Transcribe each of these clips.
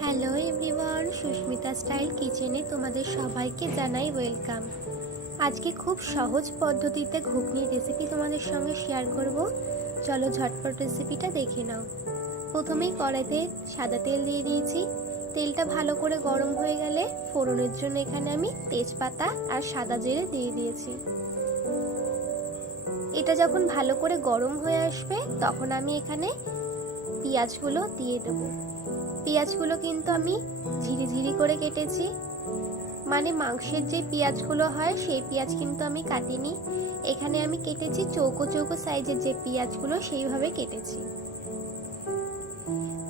Hello everyone Susmita style কিচেনে তোমাদের সবাইকে জানাই ওয়েলকাম আজকে খুব সহজ পদ্ধতিতে ঘুগনির রেসিপি তোমাদের সঙ্গে শেয়ার করব। চলো ঝটপট রেসিপিটা দেখে নাও। প্রথমেই কড়াইতে সাদা তেল দিয়ে দিয়েছি। তেলটা ভালো করে গরম হয়ে গেলে ফোড়নের জন্য এখানে আমি তেজপাতা আর সাদা জিরে দিয়ে দিয়েছি। এটা যখন ভালো করে গরম হয়ে আসবে, তখন আমি এখানে পেঁয়াজগুলো দিয়ে দেবো। পেঁয়াজগুলো কিন্তু আমি ঝিরি ঝিরি করে কেটেছি। মানে মাংসের যে পেঁয়াজগুলো হয়, সেই পেঁয়াজ কিন্তু আমি কাটিনি। এখানে আমি কেটেছি চৌকো চৌকো সাইজের যে পেঁয়াজগুলো, সেইভাবে কেটেছি।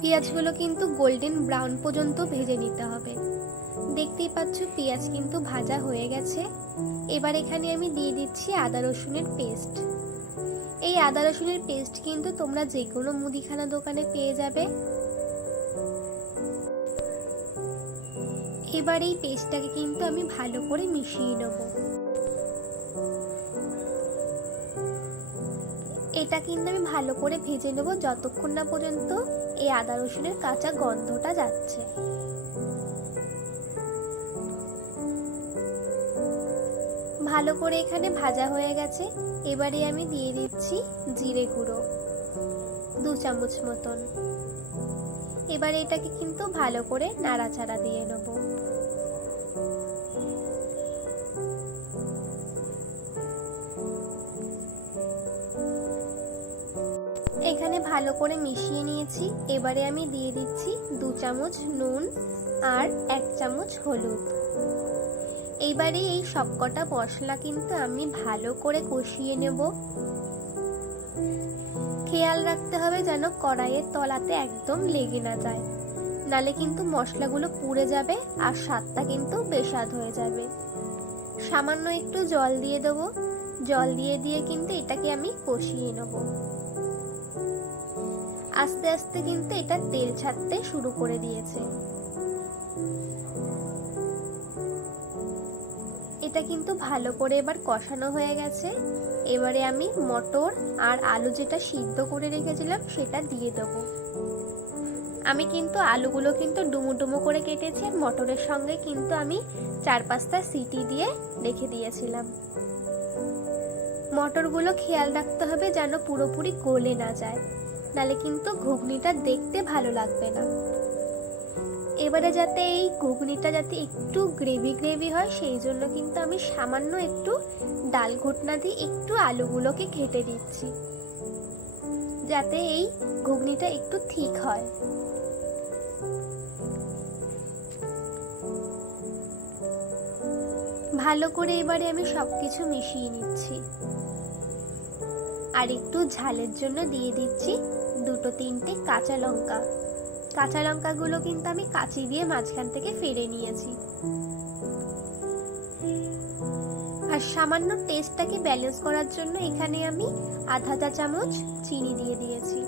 পেঁয়াজগুলো কিন্তু গোল্ডেন ব্রাউন পর্যন্ত ভেজে নিতে হবে। দেখতেই পাচ্ছ পেঁয়াজ কিন্তু ভাজা হয়ে গেছে। এবার এখানে আমি দিয়ে দিচ্ছি আদা রসুনের পেস্ট। এই আদা রসুনের পেস্ট কিন্তু তোমরা যে কোনো মুদিখানা দোকানে পেয়ে যাবে। এবার এই পেস্টটাকে কিন্তু আমি ভালো করে মিশিয়ে নেব। এটা কিন্তু আমি ভালো করে ভেজে নেব যতক্ষণ না পর্যন্ত এই আদা রসুনের কাঁচা গন্ধটা যাচ্ছে। ভালো করে এখানে ভাজা হয়ে গেছে। এবারে আমি দিয়ে দিচ্ছি জিরে গুঁড়ো, দু চামচ মতন। এবার এটাকে কিন্তু ভালো করে নাড়াচাড়া দিয়ে নেব। এখানে ভালো করে মিশিয়ে নিয়েছি। এবারে আমি দিয়ে দিচ্ছি দু চামচ নুন আর এক চামচ হলুদ। এইবারে এই সবকটা মশলা কিন্তু আমি ভালো করে কষিয়ে নেব। খেয়াল রাখতে হবে যেন কড়াইয়ের তলাতে একদম লেগে না যায়। নালে কিন্তু মশলাগুলো পুড়ে যাবে আর স্বাদটা কিন্তু বেস্বাদ হয়ে যাবে। সামান্য একটু জল দিয়ে দেব। জল দিয়ে দিয়ে কিন্তু এটাকে আমি কষিয়ে নেব। আস্তে আস্তে কিন্তু এটা তেল ছাড়তে শুরু করে দিয়েছে। এটা কিন্তু ভালো করে এবার কষানো হয়ে গেছে। এবারে আমি মটর আর আলু যেটা সিদ্ধ করে রেখেছিলাম সেটা দিয়ে দেবো। আমি কিন্তু আলুগুলো কিন্তু ডুমো করে কেটেছি আর মটরের সঙ্গে কিন্তু আমি চার পাঁচটা সিটি দিয়ে রেখে দিয়েছিলাম। মটরগুলো খেয়াল রাখতে হবে যেন পুরোপুরি গলে না যায়, নালে কিন্তু ঘুগনিটা দেখতে ভালো লাগবে না। এবারে যাতে এই ঘুগনিটা যাতে একটু গ্রেভি গ্রেভি হয়, সেই জন্য কিন্তু আমি সামান্য একটু ডাল ঘুটনা দিয়ে একটু আলুগুলোকে ঘেটে দিচ্ছি। যাতে এই ঘুগনিটা একটু ঠিক হয়। ভালো করে এবারে আমি সবকিছু মিশিয়ে নিচ্ছি। আর একটু ঝালের জন্য দিয়ে দিচ্ছি দুটো তিনটে কাঁচা লঙ্কা। কাঁচা লঙ্কাগুলো কিন্তু আমি কাঁচি দিয়ে মাঝখান থেকে ফেরে নিয়েছি। আর সামান্য টেস্টটাকে ব্যালেন্স করার জন্য এখানে আমি আধা চা চামচ চিনি দিয়ে দিয়েছি।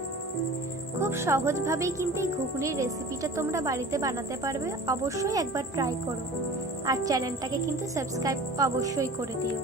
খুব সহজভাবেই কিন্তু এই ঘুগনির রেসিপিটা তোমরা বাড়িতে বানাতে পারবে। অবশ্যই একবার ট্রাই করো। আর চ্যানেলটাকে কিন্তু সাবস্ক্রাইব অবশ্যই করে দিও।